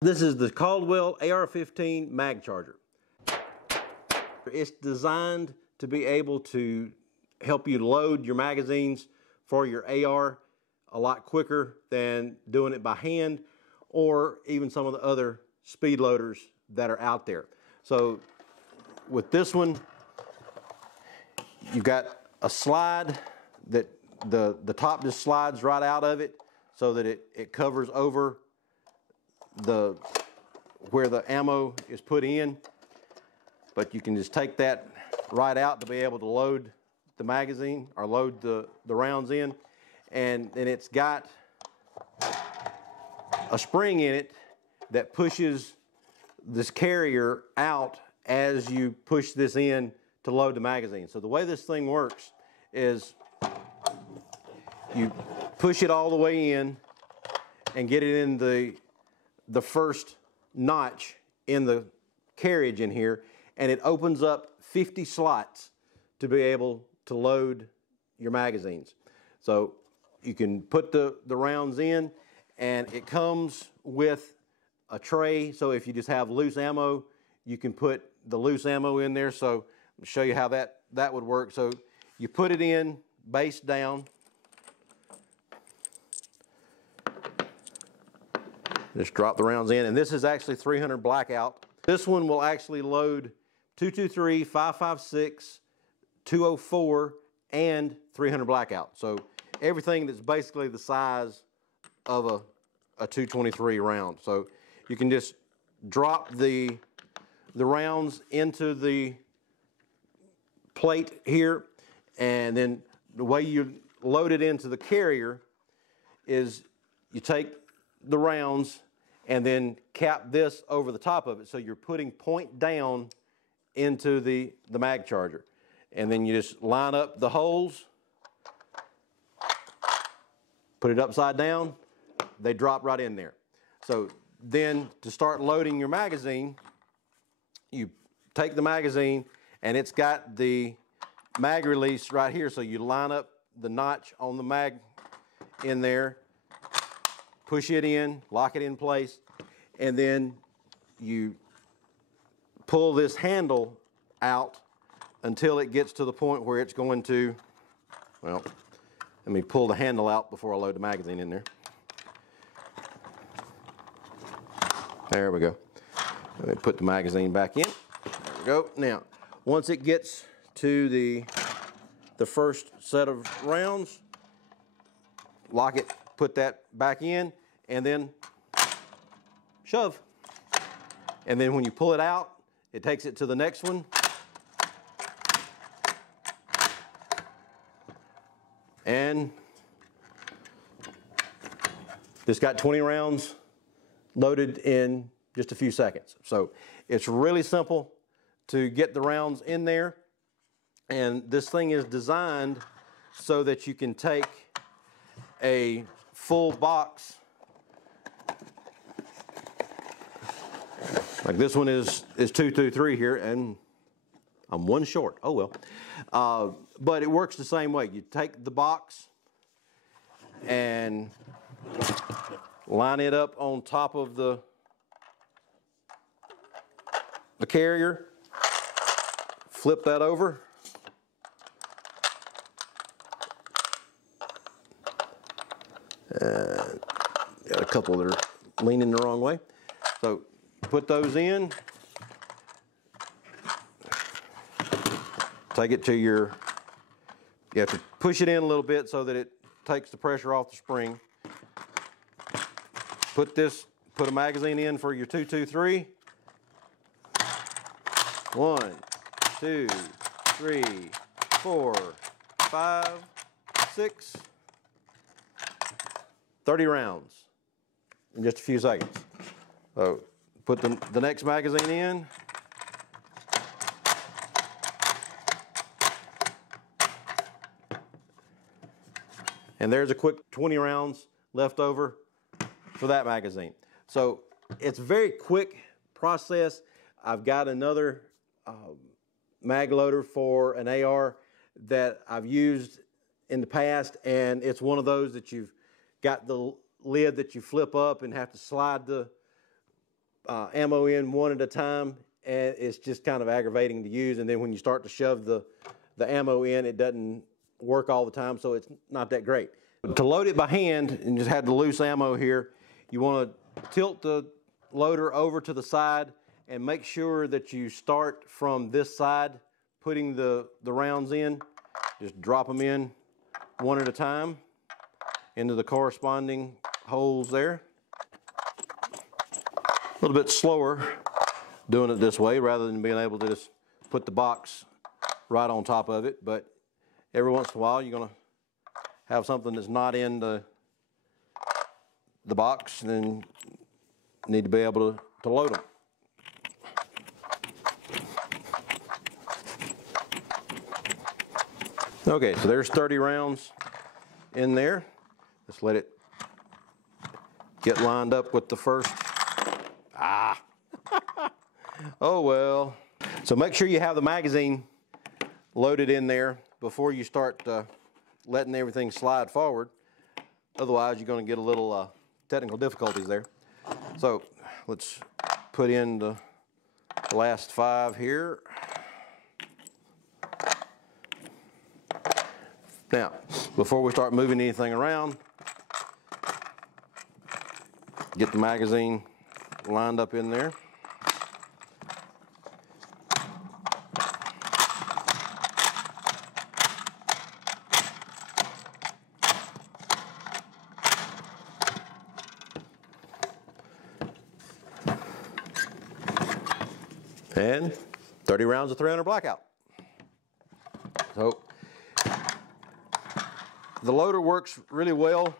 This is the Caldwell AR-15 mag charger. It's designed to be able to help you load your magazines for your AR a lot quicker than doing it by hand or even some of the other speed loaders that are out there. So with this one, you've got a slide that the top just slides right out of it so that it covers over where the ammo is put in, but you can just take that right out to be able to load the magazine or load the rounds in. And then it's got a spring in it that pushes this carrier out as you push this in to load the magazine. So the way this thing works is you push it all the way in and get it in the first notch in the carriage in here, and it opens up 50 slots to be able to load your magazines. So you can put the rounds in, and it comes with a tray, so if you just have loose ammo, you can put the loose ammo in there. So I'll show you how that would work. So you put it in base down. Just drop the rounds in, and this is actually 300 blackout. This one will actually load 223, 556, 204, and 300 blackout. So everything that's basically the size of a 223 round. So you can just drop the rounds into the plate here, and then the way you load it into the carrier is you take the rounds and then cap this over the top of it, so you're putting point down into the mag charger. And then you just line up the holes, put it upside down, they drop right in there. So then to start loading your magazine, you take the magazine, and it's got the mag release right here, so you line up the notch on the mag in there, push it in, lock it in place, and then you pull this handle out until it gets to the point where it's going to, well, let me pull the handle out before I load the magazine in there. There we go. Let me put the magazine back in. There we go. Now, once it gets to the first set of rounds, lock it, put that back in, and then shove. And then when you pull it out, it takes it to the next one. And just got 20 rounds loaded in just a few seconds. So it's really simple to get the rounds in there. And this thing is designed so that you can take a full box. Like this one is 223 here, and I'm one short. Oh well. But it works the same way. You take the box and line it up on top of the carrier, flip that over, got a couple that are leaning the wrong way. So put those in, take it to you have to push it in a little bit so that it takes the pressure off the spring. Put a magazine in for your 223. 1, 2, 3, 4, 5, 6, 30 rounds in just a few seconds. So put the next magazine in. And there's a quick 20 rounds left over for that magazine. So it's a very quick process. I've got another mag loader for an AR that I've used in the past, and it's one of those that you've got the lid that you flip up and have to slide the ammo in one at a time, and it's just kind of aggravating to use. And then when you start to shove the ammo in, it doesn't work all the time, so it's not that great. To load it by hand and just have the loose ammo here, you want to tilt the loader over to the side and make sure that you start from this side, putting the rounds in. Just drop them in one at a time into the corresponding holes there. A little bit slower doing it this way rather than being able to just put the box right on top of it, but every once in a while you're going to have something that's not in the box, and then you need to be able to load them. Okay, so there's 30 rounds in there. Just let it get lined up with the first. Oh well. So make sure you have the magazine loaded in there before you start letting everything slide forward. Otherwise, you're going to get a little technical difficulties there. So let's put in the last 5 here. Now, before we start moving anything around, get the magazine lined up in there. And 30 rounds of 300 blackout. So the loader works really well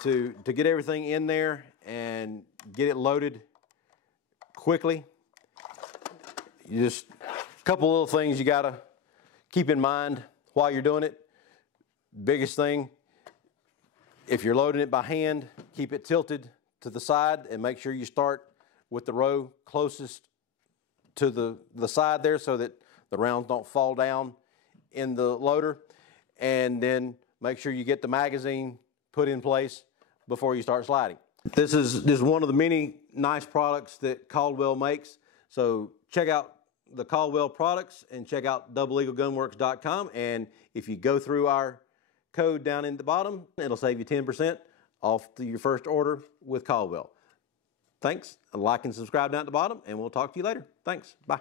to get everything in there and get it loaded quickly. You just, a couple little things you gotta keep in mind while you're doing it. Biggest thing, if you're loading it by hand, keep it tilted to the side and make sure you start with the row closest to the side there so that the rounds don't fall down in the loader. And then make sure you get the magazine put in place before you start sliding. This is one of the many nice products that Caldwell makes. So check out the Caldwell products and check out doubleeaglegunworks.com. And if you go through our code down in the bottom, it'll save you 10% off your first order with Caldwell. Thanks. Like and subscribe down at the bottom, and we'll talk to you later. Thanks. Bye.